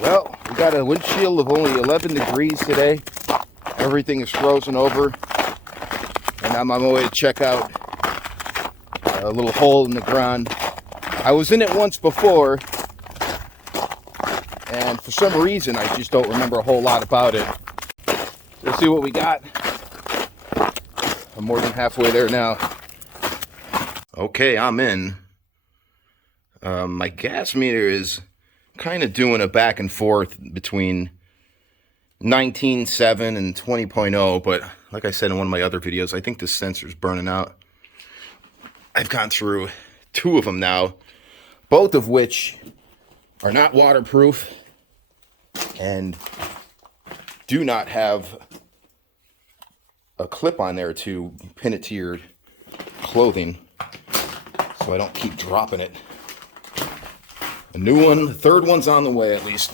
Well, we got a windshield of only 11 degrees today. Everything is frozen over. And I'm on my way to check out a little hole in the ground. I was in it once before, and for some reason I just don't remember a whole lot about it. Let's see what we got. I'm more than halfway there now. Okay, I'm in. My gas meter is kind of doing a back and forth between 19.7 and 20.0, but like I said in one of my other videos, I think this sensor's burning out. I've gone through 2 of them now, both of which are not waterproof and do not have a clip on there to pin it to your clothing, so I don't keep dropping it. A new one, the 3rd one's on the way at least.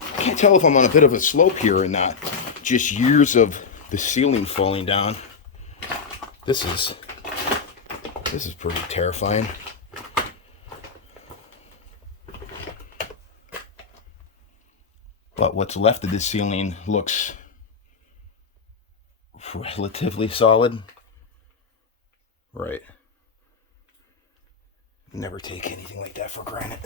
I can't tell if I'm on a bit of a slope here or not. Just years of the ceiling falling down. This is pretty terrifying. But what's left of the ceiling looks relatively solid. Right. Never take anything like that for granted.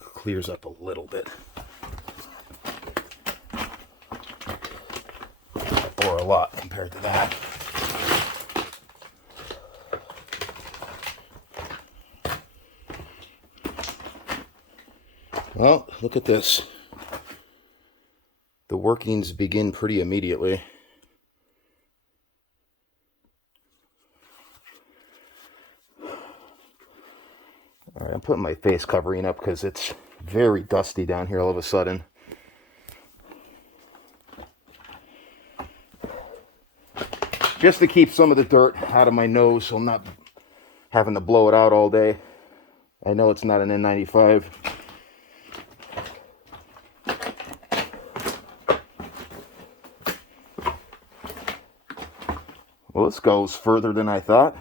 Clears up a little bit. Or a lot compared to that. Well, look at this. The workings begin pretty immediately. Alright, I'm putting my face covering up because it's very dusty down here all of a sudden. Just to keep some of the dirt out of my nose so I'm not having to blow it out all day. I know it's not an N95. Well, this goes further than I thought.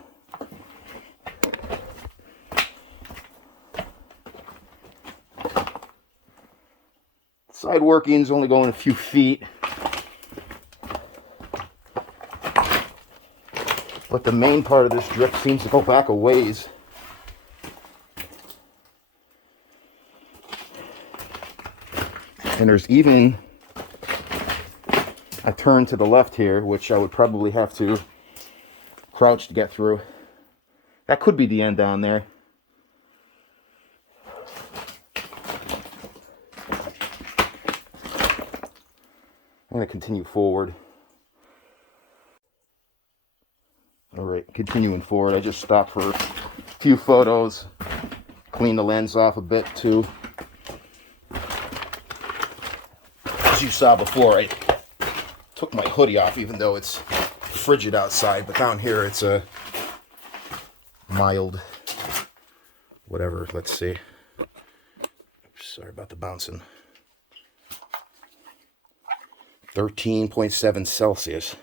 Side workings only going a few feet. But the main part of this drip seems to go back a ways. And there's even a turn to the left here, which I would probably have to crouch to get through. That could be the end down there. I'm going to continue forward. Alright, continuing forward. I just stopped for a few photos. Clean the lens off a bit too. As you saw before, I took my hoodie off even though it's frigid outside. But down here it's a mild whatever. Let's see. Oops, sorry about the bouncing. 13.7 Celsius.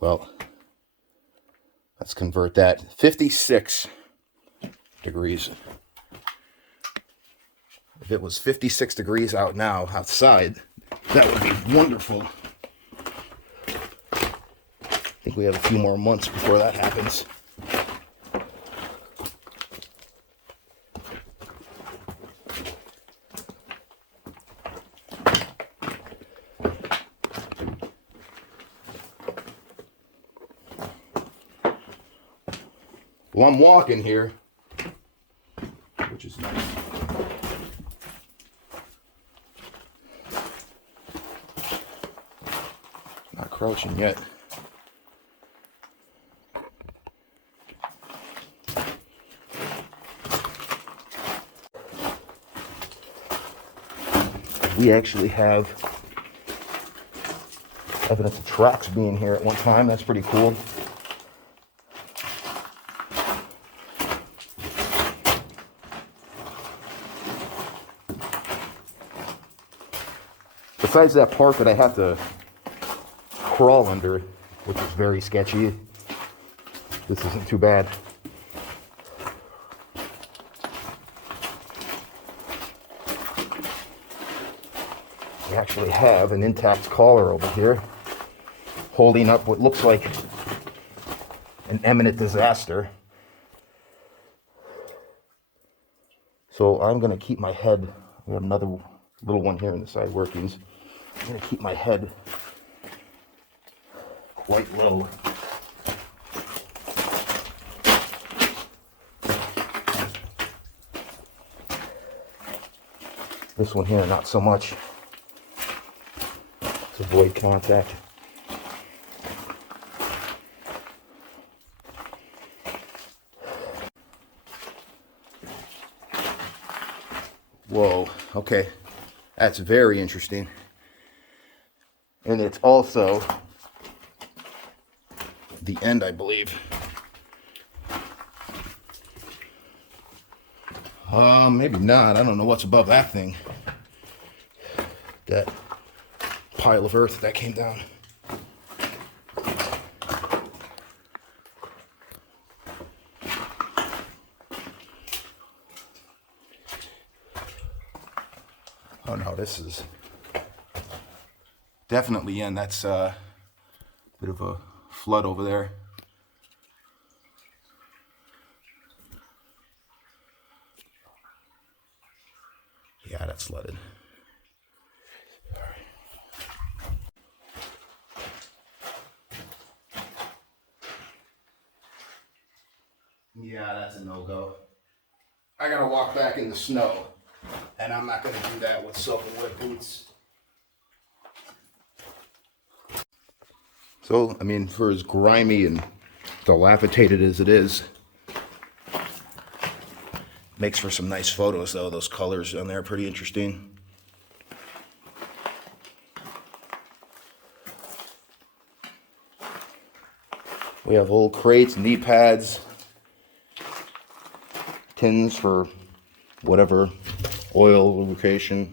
Well, let's convert that. 56 degrees. If it was 56 degrees out now, outside, that would be wonderful. I think we have a few more months before that happens. Well, I'm walking here, which is nice. Not crouching yet. We actually have evidence of tracks being here at one time. That's pretty cool. Besides that part that I have to crawl under, which is very sketchy, this isn't too bad. We actually have an intact collar over here, holding up what looks like an imminent disaster. So I'm going to keep my head, we have another little one here in the side workings. I'm going to keep my head quite low. This one here, not so much. To avoid contact. Whoa, okay. That's very interesting. And it's also the end, I believe. Maybe not. I don't know what's above that thing. That pile of earth that came down. Oh no, this is definitely in. That's a bit of a flood over there. Yeah, that's flooded. Yeah, that's a no-go. I gotta walk back in the snow, and I'm not gonna do that with soaking wet boots. So, I mean, for as grimy and dilapidated as it is, makes for some nice photos though. Those colors on there are pretty interesting. We have old crates, knee pads, tins for whatever, oil, lubrication.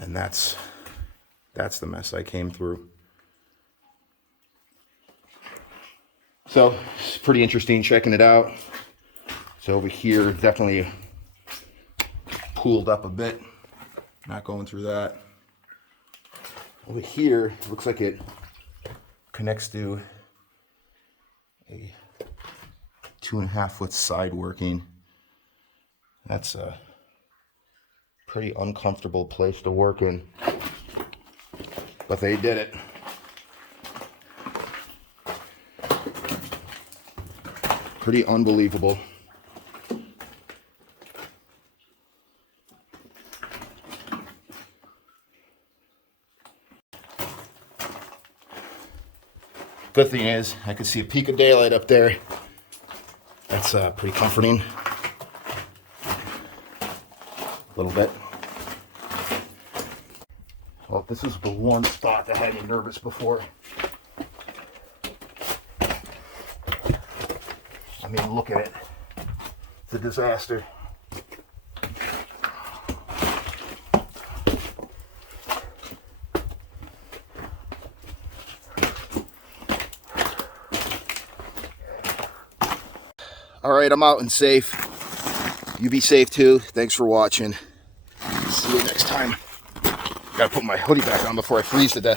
And that's the mess I came through. So it's pretty interesting checking it out. So over here, definitely pooled up a bit. Not going through that. Over here, looks like it connects to a 2.5 foot side working. That's a pretty uncomfortable place to work in, but they did it. Pretty unbelievable. Good thing is, I can see a peak of daylight up there. That's pretty comforting. A little bit. Well, this is the one spot that had me nervous before. I mean, look at it. It's a disaster. All right, I'm out and safe. You be safe too. Thanks for watching. See you next time. Gotta put my hoodie back on before I freeze to death.